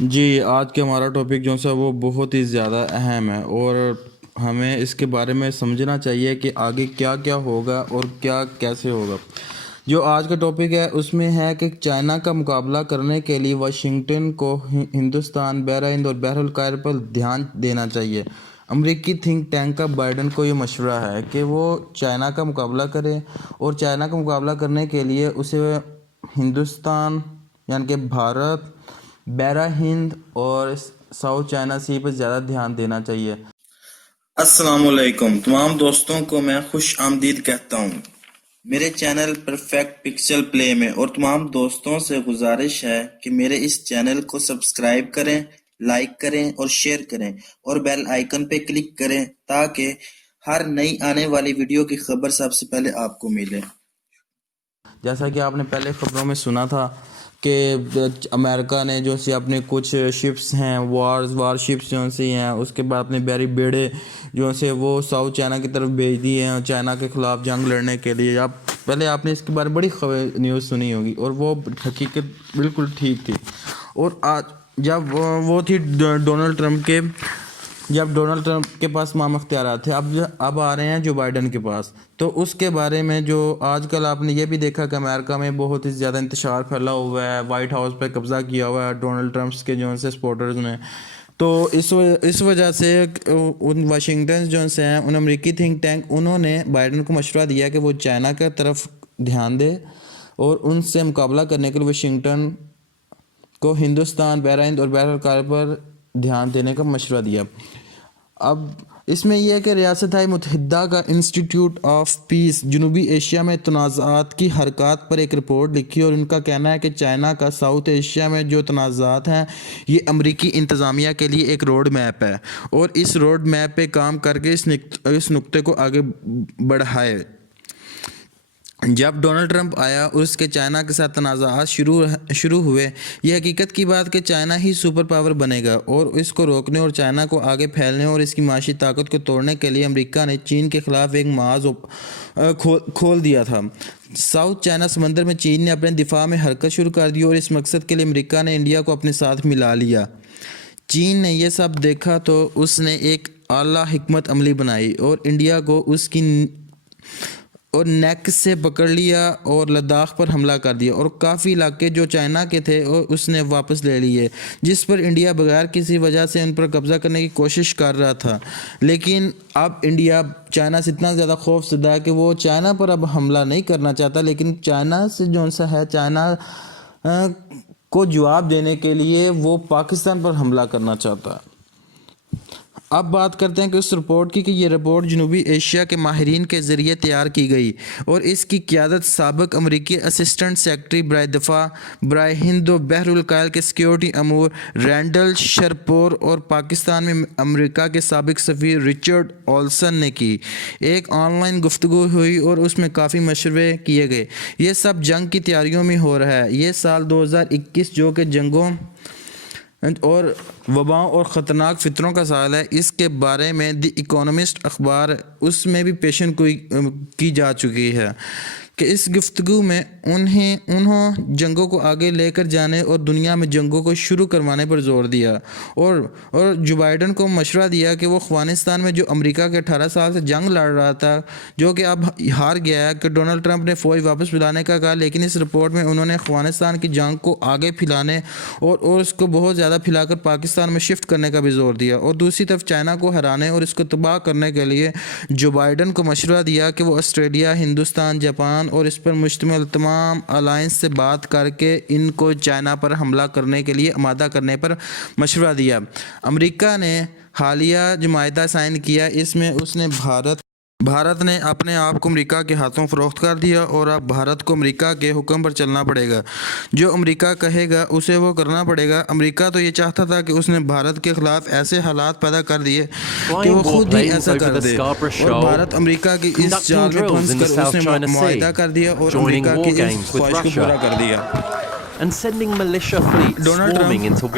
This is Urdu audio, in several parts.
جی آج کے ہمارا ٹاپک جو ہے وہ بہت ہی زیادہ اہم ہے اور ہمیں اس کے بارے میں سمجھنا چاہیے کہ آگے کیا کیا ہوگا اور کیا کیسے ہوگا۔ جو آج کا ٹاپک ہے اس میں ہے کہ چائنا کا مقابلہ کرنے کے لیے واشنگٹن کو ہندوستان، بحرہ ہند اور بحر الکاہل پر دھیان دینا چاہیے۔ امریکی تھنک ٹینک کا بائیڈن کو یہ مشورہ ہے کہ وہ چائنا کا مقابلہ کرے اور چائنا کا مقابلہ کرنے کے لیے اسے ہندوستان یعنی کہ بھارت، بحرہ ہند اور ساؤتھ چائنا سی پر زیادہ دھیان دینا چاہیے۔ السلام علیکم تمام دوستوں کو میں خوش آمدید کہتا ہوں میرے چینل پرفیکٹ پکسل پلے میں، اور تمام دوستوں سے گزارش ہے کہ میرے اس چینل کو سبسکرائب کریں، لائک کریں اور شیئر کریں اور بیل آئیکن پہ کلک کریں تاکہ ہر نئی آنے والی ویڈیو کی خبر سب سے پہلے آپ کو ملے۔ جیسا کہ آپ نے پہلے خبروں میں سنا تھا کہ امریکہ نے جو سی اپنے کچھ شپس ہیں وار شپس جو سی ہیں، اس کے بعد اپنے بحری بیڑے جو سے وہ ساؤتھ چائنا کی طرف بھیج دیے ہیں چائنا کے خلاف جنگ لڑنے کے لیے۔ پہلے آپ نے اس کے بارے میں بڑی نیوز سنی ہوگی اور وہ حقیقت بالکل ٹھیک تھی۔ اور آج جب وہ تھی ڈونلڈ ٹرمپ کے پاس تمام اختیارات تھے، اب آ رہے ہیں جو بائیڈن کے پاس، تو اس کے بارے میں جو آج کل آپ نے یہ بھی دیکھا کہ امریکہ میں بہت ہی زیادہ انتشار پھیلا ہوا ہے، وائٹ ہاؤس پہ قبضہ کیا ہوا ہے ڈونلڈ ٹرمپس کے جو سے سپورٹرز نے۔ تو اس وجہ سے ان واشنگٹن جو سے ہیں ان امریکی تھنک ٹینک انہوں نے بائیڈن کو مشورہ دیا کہ وہ چائنا کی طرف دھیان دے اور ان سے مقابلہ کرنے کے لیے واشنگٹن کو ہندوستان، بحرہ ہند اور بحر الکاہل پر دھیان دینے کا مشورہ دیا۔ اب اس میں یہ ہے کہ ریاستہائے متحدہ کا انسٹیٹیوٹ آف پیس جنوبی ایشیا میں تنازعات کی حرکات پر ایک رپورٹ لکھی، اور ان کا کہنا ہے کہ چائنا کا ساؤتھ ایشیا میں جو تنازعات ہیں یہ امریکی انتظامیہ کے لیے ایک روڈ میپ ہے، اور اس روڈ میپ پہ کام کر کے اس نقطے کو آگے بڑھائے۔ جب ڈونلڈ ٹرمپ آیا اور اس کے چائنا کے ساتھ تنازعات شروع ہوئے، یہ حقیقت کی بات کہ چائنا ہی سپر پاور بنے گا، اور اس کو روکنے اور چائنا کو آگے پھیلنے اور اس کی معاشی طاقت کو توڑنے کے لیے امریکہ نے چین کے خلاف ایک محاذ کھول دیا تھا۔ ساؤتھ چائنا سمندر میں چین نے اپنے دفاع میں حرکت شروع کر دی، اور اس مقصد کے لیے امریکہ نے انڈیا کو اپنے ساتھ ملا لیا۔ چین نے یہ سب دیکھا تو اس نے ایک اعلیٰ حکمت عملی بنائی اور انڈیا کو اس کی اور نیک سے پکڑ لیا اور لداخ پر حملہ کر دیا، اور کافی علاقے جو چائنا کے تھے اور اس نے واپس لے لیے، جس پر انڈیا بغیر کسی وجہ سے ان پر قبضہ کرنے کی کوشش کر رہا تھا۔ لیکن اب انڈیا چائنا سے اتنا زیادہ خوف زدہ ہے کہ وہ چائنا پر اب حملہ نہیں کرنا چاہتا، لیکن چائنا سے جو سا ہے چائنا کو جواب دینے کے لیے وہ پاکستان پر حملہ کرنا چاہتا ہے۔ اب بات کرتے ہیں کہ اس رپورٹ کی، کہ یہ رپورٹ جنوبی ایشیا کے ماہرین کے ذریعے تیار کی گئی اور اس کی قیادت سابق امریکی اسسٹنٹ سیکرٹری برائے دفاع، برائے ہند و بحر الکاہل کے سیکیورٹی امور رینڈل شرپور اور پاکستان میں امریکہ کے سابق سفیر رچرڈ اولسن نے کی۔ ایک آن لائن گفتگو ہوئی اور اس میں کافی مشورے کیے گئے۔ یہ سب جنگ کی تیاریوں میں ہو رہا ہے۔ یہ سال 2021 جو کہ جنگوں اور وباؤں اور خطرناک فطروں کا سال ہے، اس کے بارے میں دی اکانومسٹ اخبار اس میں بھی پیشن گوئی کی جا چکی ہے کہ اس گفتگو میں انہوں جنگوں کو آگے لے کر جانے اور دنیا میں جنگوں کو شروع کروانے پر زور دیا، اور جو بائیڈن کو مشورہ دیا کہ وہ افغانستان میں جو امریکہ کے 18 سال سے جنگ لڑ رہا تھا جو کہ اب ہار گیا ہے، کہ ڈونلڈ ٹرمپ نے فوج واپس بلانے کا کہا، لیکن اس رپورٹ میں انہوں نے افغانستان کی جنگ کو آگے پھیلانے اور اس کو بہت زیادہ پھیلا کر پاکستان میں شفٹ کرنے کا بھی زور دیا، اور دوسری طرف چائنا کو ہرانے اور اس کو تباہ کرنے کے لیے جو بائیڈن کو مشورہ دیا کہ وہ آسٹریلیا، ہندوستان، جاپان اور اس پر مشتمل تمام الائنس سے بات کر کے ان کو چائنا پر حملہ کرنے کے لیے آمادہ کرنے پر مشورہ دیا۔ امریکہ نے حالیہ جو معاہدہ سائن کیا، اس میں اس نے بھارت نے اپنے آپ کو امریکہ کے ہاتھوں فروخت کر دیا، اور اب بھارت کو امریکہ کے حکم پر چلنا پڑے گا۔ جو امریکہ کہے گا اسے وہ کرنا پڑے گا۔ امریکہ تو یہ چاہتا تھا کہ اس نے بھارت کے خلاف ایسے حالات پیدا کر دیے کہ وہ خود ہی ایسا کر دے، اور بھارت امریکہ کی اس جال میں پھنس کر اس نے معاہدہ کر دیا اور امریکہ کی اس خواہش کو پورا کر دیا۔ and sending militia fleets Donald swarming Trump into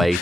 way